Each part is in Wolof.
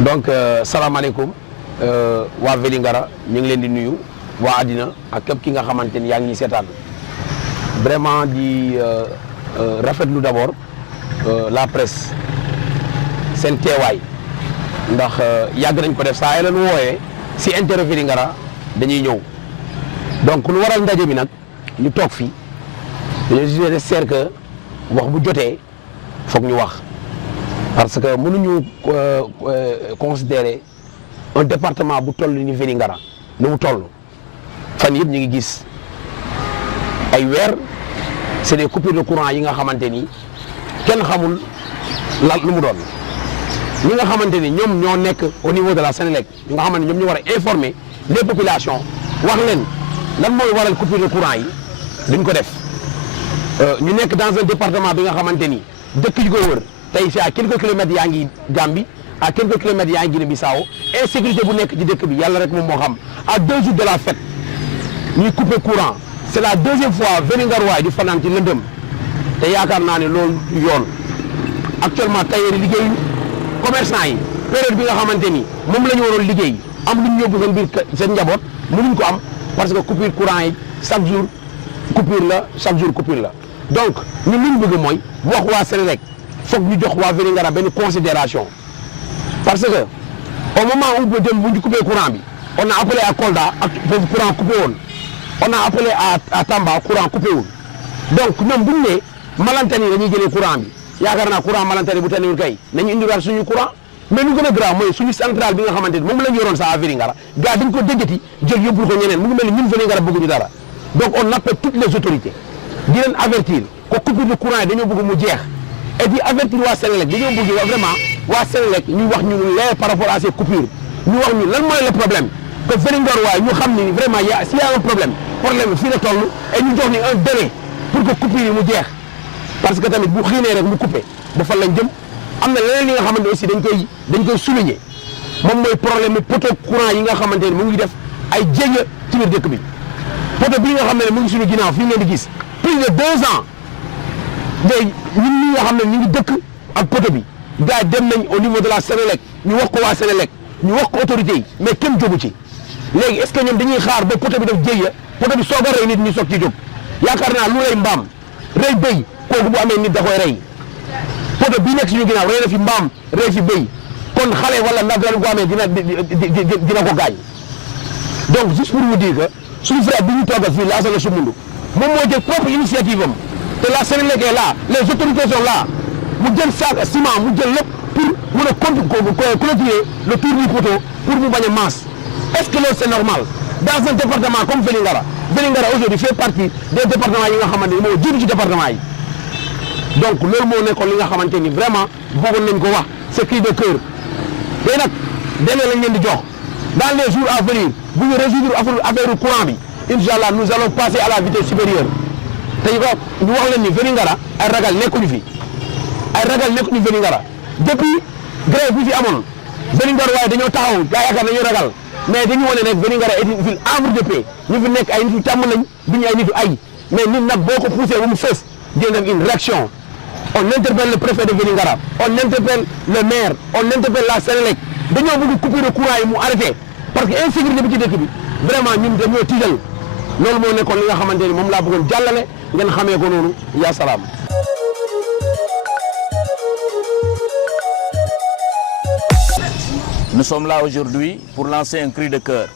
donc salaamaaleykum waa Vélingara ñu ngi leen di nuyu waa àddina ak képp ki nga xamante ni yaa ngi seetaan vraiment di rafetlu d'abord la presse seen teewaay ndax yàgg nañ ko def saa leen wooyee si intérêt Vélingara dañuy ñëw donc lu waral ndaje bi nag ñu toog fii dañoo j'espère que wax bu jotee foog ñu wax parce que mënuñu considérer un département bu toll ni Vélingara nu mu toll fan yëpp ñu ngi gis ay weer c'est des coupures de courant yi nga xamante ni kenn xamul lan lu mu doon ñi nga xamante ni ñoom ñoo nekk au niveau de la Sénélec ñi nga xamante ni ñoom ñu war a informer les populations wax leen lan mooy waral coupure de courant yi duñ ko def ñu nekk dans un département bi nga xamante ni dëkk yu ko wër tey c'est à quelques kilomètres yaa ngi Gambie à quelques kilomètres yaa ngi Guinée-Bissau insécurité bu nekk ci dëkk bi yàlla rek moom moo xam à 2 jours de la fête ñuy couper courant c'est la deuxième fois Vélingarois di fanaan ci lëndëm te yaakaar naa ne loolu yoon actuellement tailleur yi liggéeyu commerçant yi période bi nga xamante ni moom la ñu waroon liggéey am lu ñu yóbbu seen biir seen njaboot mënuñ ko am parce que coupure courant yi chaque jour coupure la chaque jour coupure la donc ñun li ñu bëgg mooy wax waa Sénélec foog ñu jox waa Vélingara benn considération parce que au moment où bu ñu coupé courant bi on a appelé à Kolda ak foofu courant coupé woon on a appelé à Tamba courant coupé wul donc ñoom bu ñu nee Malantani dañuy jëlee courant bi yaakaar naa courant Malantani bu taniwul kay nañu indiwaat suñu courant mais lu gën a grave mooy suñu centrale bi nga xamante ni moom la ñu yoroon sax à Vélingara gars dañ ko déggati jël yóbbul ko ñeneen mu ngi mel ni ñun Vélingara bëgguñu dara donc on appelle toutes les autorités di leen avertir ko coupure de courant yi dañoo bëgg mu jeex et di avertir waa Sénélec dañoo bëgg vraiment waa Sénélec ñu wax ñu leer par rapport à ces coupures ñu wax ñu lan mooy le problème que Vélingara waaye ñu xam ni vraiment s'il y a un problème bi fii la toll et ñu jox ni un délai pour que coupure yi mu jeex parce que tamit bu xiinee rek mu coupé ba fan lañ jëm am na leneen li nga xamante aussi dañ koy souligner moom mooy problème mu poteau courant yi nga xamante ne mu ngi def ay jéego ci biir dëkk bi poteau bii nga xam ne mu ngi suñu ginnaaw fii ngeen di gis plus de 2 ans day ñun ñi nga xam ne ñu ngi dëkk ak poteau bi gars yi dem nañ au niveau de la Sénélec ñu wax ko waa Sénélec ñu wax ko autorité yi mais kenn jógu ci léegi est-ce que ñoom dañuy xaar ba poteau bi def jéego poteau bi soog a rey nit ñi soog ci jóg yaakaar naa lu rey mbaam rey béy kooku bu amee nit da koy rey poteau bii nekk suñu ginnaaw rey na fi mbaam rey fi béy kon xale wala ndaw daal ko amee dina ko gaañ donc juste pour vous dire que suñu frère bi ñu toogal fii Lassana Soumoundou moom moo jël propre initiative am te la Sénélec est là les autorités sont là mu jël sac ciment mu jël lépp pour mën a clôturer le tour du poteau pour mu bañ a masse est-ce que loolu c'est normal dans un département comme Vélingara aujourd'hui fait partie des départements yi nga xamante ni moo jiitu ci département yi donc loolu moo nekkoon li nga xamante ni vraiment bëggoon nañ ko wax c'est cri de cœur tey nag délai lañ leen di jox dans les jours à venir bu ñu résoudre affaire courant bi Inch'Allah nous allons passer à la vitesse supérieure te ñu wax leen ni Vélingara ay ragal nekkuñu fi ay ragal nekkuñu Vélingara depuis grève bi fi amoon Vélingara waaye dañoo taxaw gaa yaakaar dañoo ragal mais dañu wane ne Vélingara est une ville havre de paix ñu fi nekk ay nit yu tàmm nañ du ñu ay nit yu ay mais nit nag boo ko poussé ba mu fës dina def une réaction on interpelle le préfet de Vélingara on interpelle le maire on interpelle la Sénélec dañoo bëgg coupure de courant yi mu arrêté parce que insécurité bi ci dëkk bi vraiment ñun dañoo tiital loolu moo nekkoon li nga xamante ni moom laa bëggoon jàllale ngeen xamee ko noonu yaa salaam. Nous sommes là aujourd'hui pour lancer un cri de cœur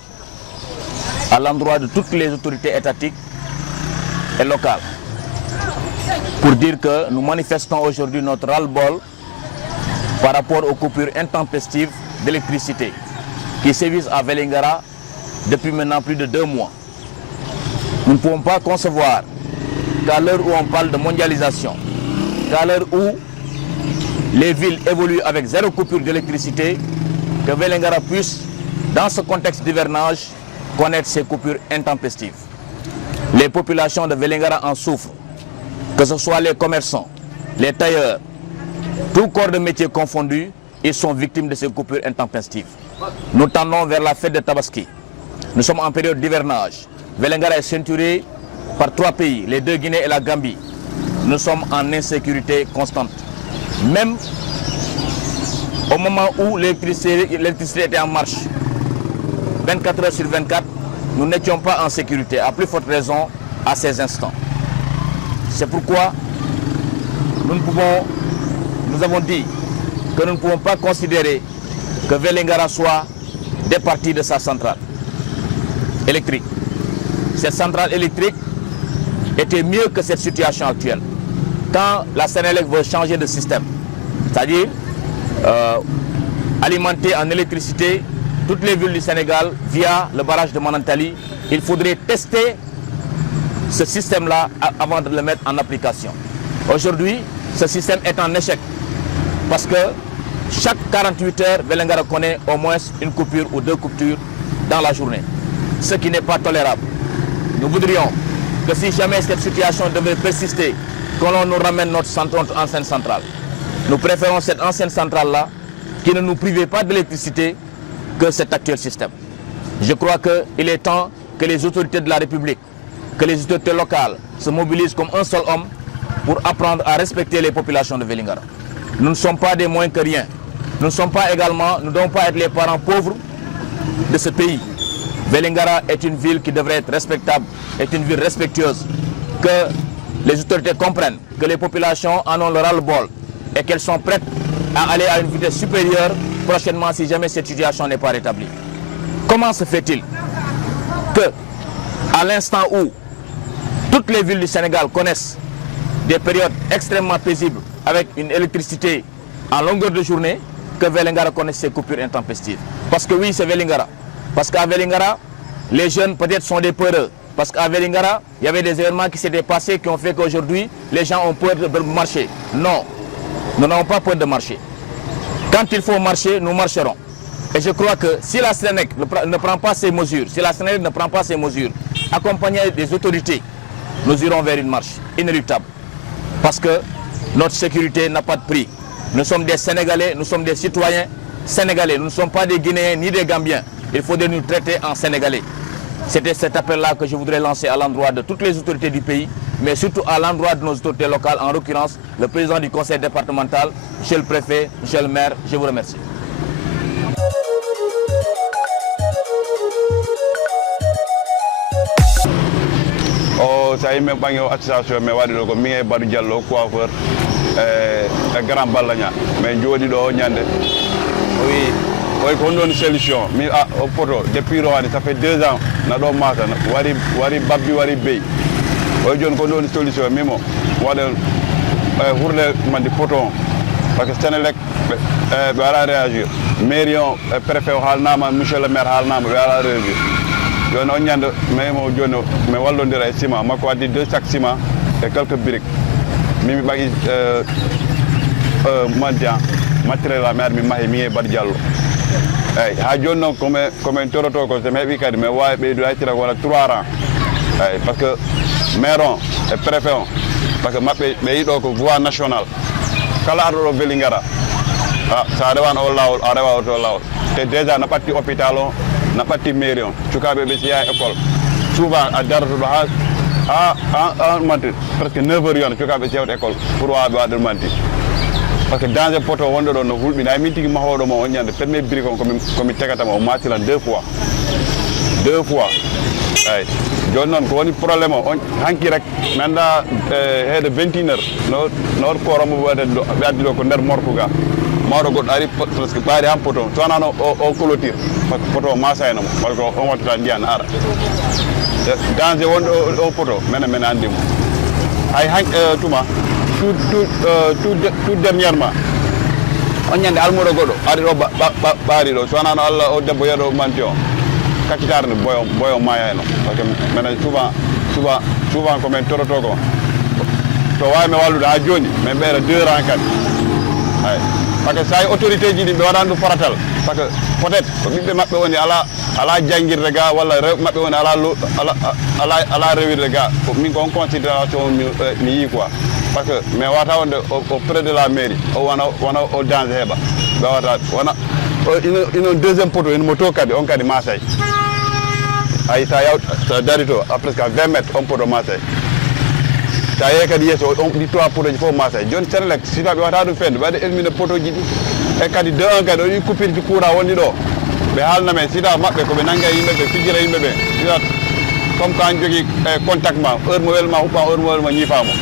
à l'endroit de toutes les autorités étatiques et locales pour dire que nous manifestons aujourd'hui notre ras-le-bol par rapport aux coupures intempestives d'électricité qui sévissent à Vélingara depuis maintenant plus de 2 mois. Nous ne pouvons pas concevoir qu'à l'heure où on parle de mondialisation, qu'à l'heure où les villes évoluent avec 0 coupure d'électricité, que Vélingara puisse, dans ce contexte d'hivernage, connaître ces coupures intempestives. Les populations de Vélingara en souffrent, que ce soit les commerçants, les tailleurs, tout corps de métier confondu, ils sont victimes de ces coupures intempestives. Nous tendons vers la fête de Tabaski. Nous sommes en période d'hivernage. Vélingara est ceinturé par 3 pays, les 2 Guinées et la Gambie. Nous sommes en insécurité constante. Même au moment où l'électricité était en marche, 24 heures sur 24, nous n'étions pas en sécurité, à plus forte raison à ces instants. C'est pourquoi nous avons dit que nous ne pouvons pas considérer que Vélingara soit départi de sa centrale électrique. Cette centrale électrique était mieux que cette situation actuelle. Quand la Sénélec veut changer de système, c'est-à-dire alimenter en électricité toutes les villes du Sénégal via le barrage de Manantali, il faudrait tester ce système-là avant de le mettre en application. Aujourd'hui, ce système est en échec parce que chaque 48 heures, Vélingara connaît au moins une coupure ou deux coupures dans la journée, ce qui n'est pas tolérable. Nous voudrions que si jamais cette situation devait persister, que l'on nous ramène notre ancienne centrale. Nous préférons cette ancienne centrale-là qui ne nous privait pas d'électricité que cet actuel système. Je crois qu'il est temps que les autorités de la République, que les autorités locales se mobilisent comme un seul homme pour apprendre à respecter les populations de Vélingara. Nous ne sommes pas des moins que rien. Nous ne devons pas être les parents pauvres de ce pays. Vélingara est une ville qui devrait être respectable, est une ville respectueuse, que les autorités comprennent que les populations en ont le ras-le-bol et qu'elles sont prêtes à aller à une vitesse supérieure prochainement si jamais cette situation n'est pas rétablie. Comment se fait-il que, à l'instant où toutes les villes du Sénégal connaissent des périodes extrêmement paisibles avec une électricité en longueur de journée, que Vélingara connaisse ces coupures intempestives? Parce que oui, c'est Vélingara. Parce qu'à Vélingara, les jeunes peut-être sont des peureux. Parce qu'à Vélingara, il y avait des événements qui s'étaient passés qui ont fait qu'aujourd'hui, les gens ont peur de marcher. Non, nous n'avons pas peur de marcher. Quand il faut marcher, nous marcherons. Et je crois que si la Sénélec ne prend pas ces mesures, accompagnée des autorités, nous irons vers une marche inéluctable. Parce que notre sécurité n'a pas de prix. Nous sommes des Sénégalais, nous sommes des citoyens sénégalais. Nous ne sommes pas des Guinéens ni des Gambiens. Il faudrait nous traiter en Sénégalais. C'était cet appel-là que je voudrais lancer à l'endroit de toutes les autorités du pays, mais surtout à l'endroit de nos autorités locales, en l'occurrence le président du conseil départemental, monsieur le préfet, monsieur le maire. Je vous remercie. Ça y est, même association, mais wadi ko mi e Badou Diallo coiffeur grand ballagna mais jodi do ñande oui ko non solution mi au poto depuis rowani ça fait 2 ans na do mata wari babbi wari bey o jon ko non solution mi mo wada hurde mandi poto parce que Sénélec be ala réagir mairie préfet halnama monsieur le maire halnama be ala réagir joni on ñande mais mo joni mais wallondira e ciment makko waddi 2 sacs ciment et quelques briques mimi bagi mandian matériel la mer mi mahi mi e Badou Diallo ay ha joni non comme toroto ko se mebi kadi mais wawi ɓeydu haccira wala 3 rangs ay parce que maire on e préfet on parce que maɓɓe ɓe yiɗo ko voie nationale kala arɗo ɗo Vélingara sa rewan o lawol a rewa oto lawol te déjà na ɓatti hôpital o na ɓatti mairie on cukaɓe ɓe siya école souvent a darata ɗo ha manti presque 9 heures yon cukaɓe cewta école pour waɓe waɗir manti par ce que danger poto wonɗo ɗon no hulɓini hay min tigui mahoɗo mo on ñande premier brique on komi tegatama o matiran 2 fois eyyi joni noon ko woni probléme o on hanki rek mi anda heede 21 heures no koromo ɓe addi ɗo ko nder morko ga mawɗo goɗɗo ari presque ɓaari han poto so wonano o clôture par ce que poto o masayno mo par ce que on wattata ndiyan ara danger wonɗo o poto mene andimo hay tuma tout dernièrement on ñande almuɗo goɗɗo ari ɗo ɓaari ɗo so wonano Allah o debbo yeeɗo manti o kaccitare ne boyo mayayno par ce que minen souvent komin toroto ko to wawimi wallude ha joni min ɓeyra 2 rangs kadi ay par ce que sa autorité ji ɗi ɓe waɗani ɗum faratal par ce que peut être ko ɓiɓɓe maɓɓe woni ala jangguirde ga walla rewɓe maɓɓe woni ala rewirde ga min ko on considération mi yi quoi par ce que mais wata wonde auprès de la mairie o wona o danger heeɓa ɓe wata wona ino deuxième poto ene moto kadi on kadi masay ay sa dari to à presque à 20 métres on poto masay sa yeehi kadi yeeso ɗi 3 poto ji fof masay joni Sénélec si tawi wata ɗum fende ɓe waɗa éliminer poto ji ɗi e kadi de un kadi ɗo coupure ji courant woni ɗo ɓe haalna men sida maɓɓe koɓe nangga yimɓe ɓe fijjira yimɓe ɓe sida comme ko an jogui contact ma heure mo welma huɓɓa heure mo welma ñiifamo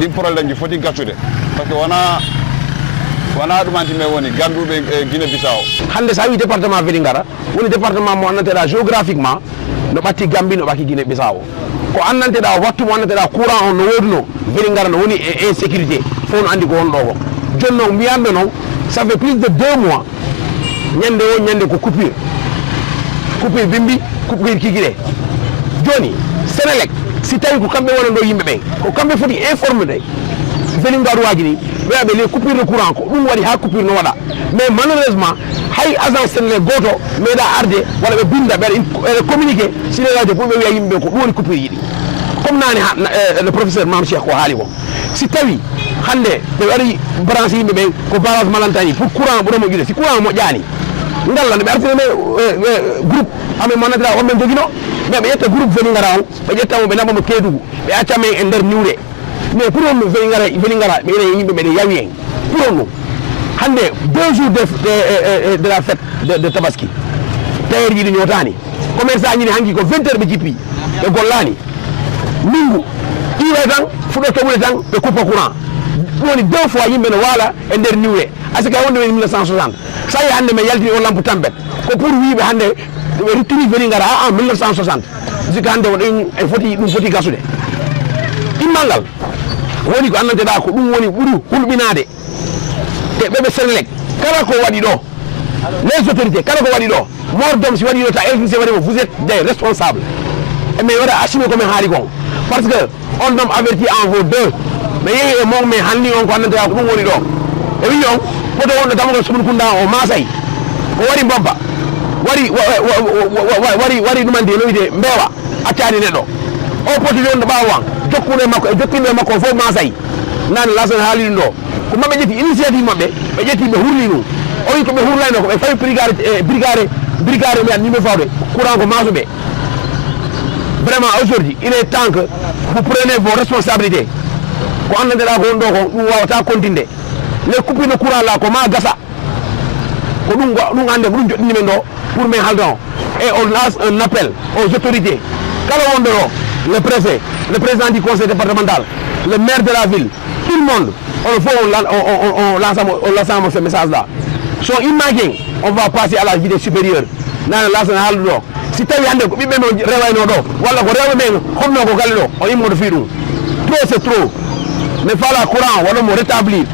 ɗin probléme ji foti gassude par ce que wona ɗumantimen woni ganduɓe e Guinée Bissau hande sa wi département Vélingara woni département mo annanteɗa géographiquement no ɓatti Gambie no ɓaki Guinée Bissau ko annanteɗa wattu mo annanteɗa courant on no woodi no Vélingara no woni e insécurité fof no andi ko won ɗo ko joni noon mbiyanɓe noon ça fait plus de 2 mois ñande o ñande ko coupure bimbi coupure kikiɗe joni Sénélec si tawi ko kamɓe wona ɗo yimɓe ɓe ko kamɓe foti informe de Vélingarois ni ɓeyaɓe les coupure de courant ko ɗum waɗi ha coupure no waɗa mais malheureusement hay agence Sénélec goto meeɗa arde walla ɓe binda ɓeɗa communiqué sur les radio pour ɓe wiya yimɓe ɓe ko ɗum woni coupure yiɗi comme nane le professeur Mame Cheikh ko haali ko si tawi hande ɓe waɗi branche yimɓe ɓe ko barrage malantani pour courant ɓuura moƴƴude si courant moƴƴani ngalla ɓe artireme groupe amen mo annatira wonɓe jogino mais ɓe ƴetta groupe Vélingara o ɓe ƴettamo ɓe naɓamo Kédougou ɓe accamen e nder niwre mais pour on Vélingara ɓe ene yimɓe ɓeɗe yawi en pour on hande 2 jours de la fête de Tabaski tailleur ji ɗi ñotani commerçant ñini hanki ko 20 heures ɓe jippi ɓe gollani mingu ɗiwe tan fuɗo toɓude tan ɓe coupa courant ɗum woni 2 fois yimɓe no waala e nder niwre asika wonde men 1960 sa yi hande men yaltini o lampe tambet ko pour wiɓe hande ɓe ruttini Vélingara en 1960 jusqu'à hande ɗum foti gasude immal ngal woni ko annanteɗa ko ɗum woni ɓuuri hulɓinade te ɓeɓe Sénélec kala ko waɗi ɗo les autorités kala ko waɗi ɗo mordom si waɗi ɗo ta électricité waɗimo vous êtes des responsables e min waɗa assumé komin haali kon par ce que on ɗom averti en vaut 2 ɓe yeehi e mon mais hanni on ko annanteɗa ko ɗum woni ɗo e wi on poto wonɗo damagol Sumul Kunda o Masay o waɗi mbomba waɗi ɗumante no wiyete mbeewa accani neɗɗo o poti wonɗo ɓawa wan jokkude makko e jokkinde makko fof Masay nane lason haali ɗum ɗo ko maɓe ƴetti initiative maɓɓe ɓe ƴetti ɓe hurli ɗum o wi koɓe hurlayno ko ɓe fawi brigade mbiyan yimɓe fawde courant ko masuɓe vraiment aujourd'hui il est temps que vous prenez vos responsabilités ko annanteɗa ko won ɗo ko ɗum wawata continde les coupures de courant là ko ma gasa ko ɗum hande ko ɗum joɗɗini men ɗo pour min haldan et on lance un appel aux autorités kala wonɗo ɗo le préfet le président du conseil départemental le maire de la ville tout le monde on faut on lance ce message là so immaguin on va passer à la vitesse supérieure nane lasana haaldu ɗo si tawi hande ko ɓiɓɓe men rewayno ɗo walla ko rewɓe men homno ko galle ɗo o immoto fi ɗum trop c'est trop mais fala courant waɗomo rétablir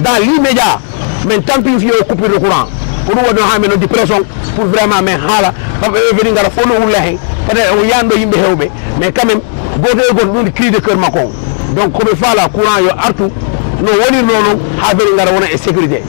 dans l'immédiat min tampini o coupure de courant ko ɗum waɗino ha men noddi pression pour vraiment min haala kamɓe ɓe Vélingara fof no wulla hen peut être o yanɗo yimɓe hewɓe mais quand même goto e goto ɗum cri de cœur makko on donc koɓe faala courant yo artu no wonirno noon ha Vélingara wona e sécurité